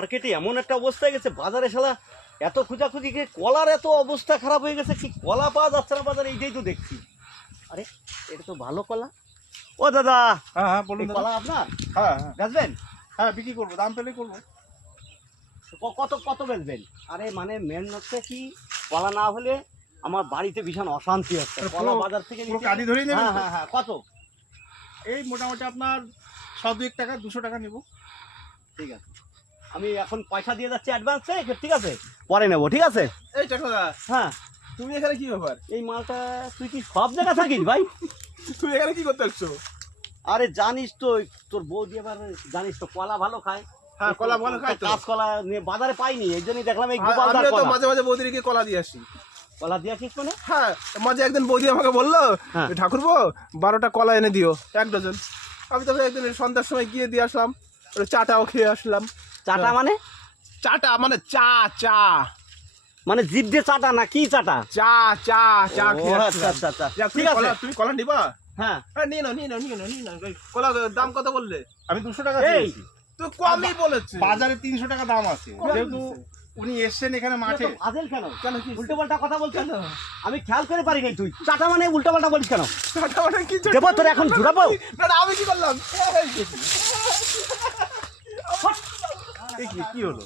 মার্কেটে এমন একটা অবস্থা হয়ে গেছে, বাজারে শালা এত খোঁজাখুঁজি, কলার এত অবস্থা খারাপ হয়ে গেছে, কি কলা পাওয়া যাচ্ছে না বাজারে, এইটাই তো দেখছি। আরে এটা তো ভালো কলা। ও দাদা, হ্যাঁ হ্যাঁ বলুন দাদা। কলা আপনার? হ্যাঁ হ্যাঁ বেচবেন? হ্যাঁ বিক্রি করবো, দাম পেলেই করবো। কত কত বেচবেন? আরে মানে মেন হচ্ছে কি, কলা না হলে আমার বাড়িতে ভীষণ অশান্তি হচ্ছে। কলা বাজার থেকে পুরো কাঁদি ধরেই নেবেন? হ্যাঁ হ্যাঁ হ্যাঁ। কত? এই মোটামুটি আপনার 100-2 টাকা, 200 টাকা নেবো। ঠিক আছে, আমি এখন পয়সা দিয়ে যাচ্ছি অ্যাডভান্সে, ঠিক আছে, পরে নেবো, ঠিক আছে? এই টাকা, হ্যাঁ। তুমি এখানে কি ব্যাপার? এই মালটা তুই কি সব জায়গা থাকিস ভাই? তুমি এখানে কি করতে আসছো? আরে জানিস তো, তোর বৌদি আবার জানিস তো কলা ভালো খায়। হ্যাঁ কলা ভালো খাই তো। কাঁচ কলা নিয়ে বাজারে পাইনি, এই জন্যই দেখলাম এই গোপালদার আমিও তো কলা। মাঝে মাঝে বৌদিকে কলা দিয়ে আসি। কলা দিয়ে আসিস মানে? হ্যাঁ মাঝে একদিন বৌদি আমাকে বললো, হ্যাঁ। ঠাকুরপো 12টা কলা এনে দিও, 1 ডজন। আমি তো একদিন সন্ধ্যার সময় গিয়ে দিয়ে আসলাম, চাটাও খেয়ে আসলাম। চাটা মানে? চাটা মানে চা, চা মানে জিভ দিয়ে চাটা না কি চাটা? চা চা চা ও, খেয়ে আচ্ছা আসলাম। আচ্ছা আচ্ছা, ঠিক ঠিক আছে, আছে। তুমি কলা নিবা? হ্যাঁ হ্যাঁ নিয়ে নাও নিয়ে নাও নিয়ে নাও নিয়ে নাও। কলা দাম কত বললে? আমি 200 টাকা এই, দিয়েছি। তো কমই বলেছে। বাজারে 300 টাকা দাম আছে, যেহেতু উনি এসছেন এখানে মাঠে। ফাজেল কেন? কেন কি উল্টো পাল্টা কথা বলছেন? আমি খেয়াল করে পারি নাই, তুই চাটা মানে উল্টো পাল্টা বলিস কেন? চাটা মানে কি? দেবো তোর এখন ঝুড়াবো? না না, আমি কি করলাম? এই কি হলো?